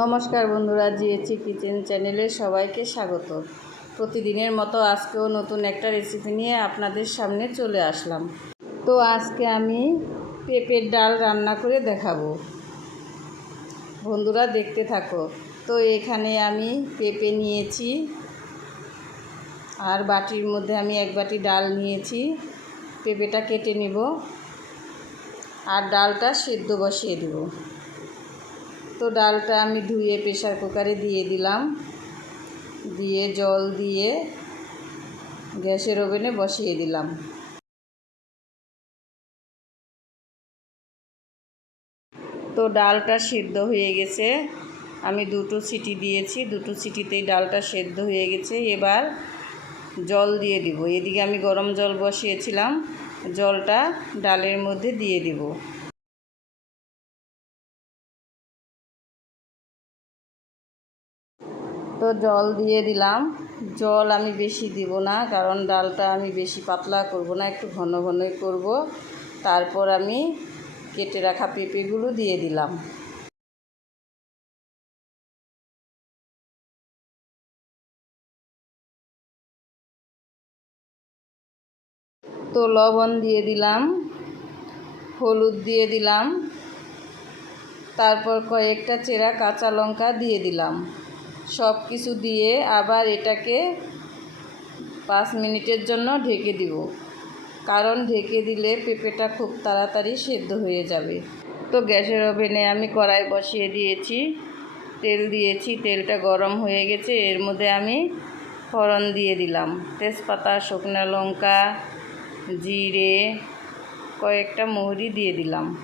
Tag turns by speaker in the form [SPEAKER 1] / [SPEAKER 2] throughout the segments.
[SPEAKER 1] নমস্কার বন্ধুরা জিএচি কিচেন চ্যানেলে সবাইকে স্বাগত। প্রতিদিনের মতো আজকেও নতুন একটা রেসিপি নিয়ে আপনাদের সামনে চলে আসলাম। তো আজকে আমি পেঁপের ডাল রান্না করে দেখাবো। বন্ধুরা, দেখতে থাকো। তো এখানে আমি পেঁপে নিয়েছি, আর বাটির মধ্যে আমি এক বাটি ডাল নিয়েছি। পেঁপেটা কেটে নিব, আর ডালটা সেদ্ধ বসিয়ে দেবো। তো ডালটা আমি ধুয়ে প্রেশার কুকারে দিয়ে দিলাম। দিয়ে জল দিয়ে গ্যাসের ওভেনে বসিয়ে দিলাম। তো ডালটা সিদ্ধ হয়ে গেছে। আমি দুটো সিটি দিয়েছি, দুটো সিটিতেই ডালটা সেদ্ধ হয়ে গেছে। এবার জল দিয়ে দিব। এদিকে আমি গরম জল বসিয়েছিলাম। জলটা ডালের মধ্যে দিয়ে দিব। তো জল দিয়ে দিলাম। জল আমি বেশি দিব না, কারণ ডালটা আমি বেশি পাতলা করব না, একটু ঘন ঘনই করব। তারপর আমি কেটে রাখা পেঁপেগুলো দিয়ে দিলাম। তো লবণ দিয়ে দিলাম, হলুদ দিয়ে দিলাম, তারপর কয়েকটা চেরা কাঁচা লঙ্কা দিয়ে দিলাম। সব কিছু দিয়ে আবার এটাকে পাঁচ মিনিটের জন্য ঢেকে দিব। কারণ ঢেকে দিলে পেঁপেটা খুব তাড়াতাড়ি সেদ্ধ হয়ে যাবে। তো গ্যাসের ওভেনে আমি কড়াই বসিয়ে দিয়েছি, তেল দিয়েছি, তেলটা গরম হয়ে গেছে, এর মধ্যে আমি ফোড়ন দিয়ে দিলাম। তেজপাতা, শুকনো লঙ্কা, জিরে, কয়েকটা মৌরি দিয়ে দিলাম।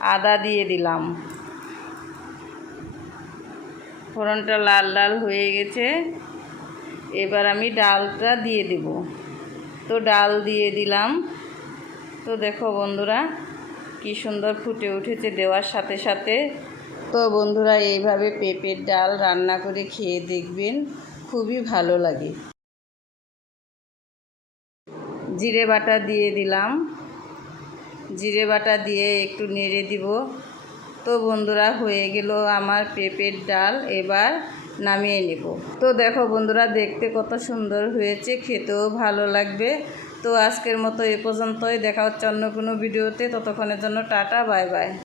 [SPEAKER 1] আদা দিয়ে দিলাম। ফোড়নটা লাল লাল হয়ে গেছে। এবার আমি ডালটা দিয়ে দেব। তো ডাল দিয়ে দিলাম। তো দেখো বন্ধুরা, কি সুন্দর ফুটে উঠেছে দেওয়ার সাথে সাথে। তো বন্ধুরা, এইভাবে পেঁপের ডাল রান্না করে খেয়ে দেখবেন খুবই ভালো লাগে। জিরে বাটা দিয়ে দিলাম। জিরে বাটা দিয়ে একটু নেড়ে দিব। তো বন্ধুরা হয়ে গেল আমার পেঁপের ডাল, এবার নামিয়ে নেব। তো দেখো বন্ধুরা, দেখতে কত সুন্দর হয়েছে, খেতেও ভালো লাগবে। তো আজকের মতো এ পর্যন্তই, দেখা হচ্ছে অন্য কোনো ভিডিওতে, ততক্ষণের জন্য টাটা, বাই বাই।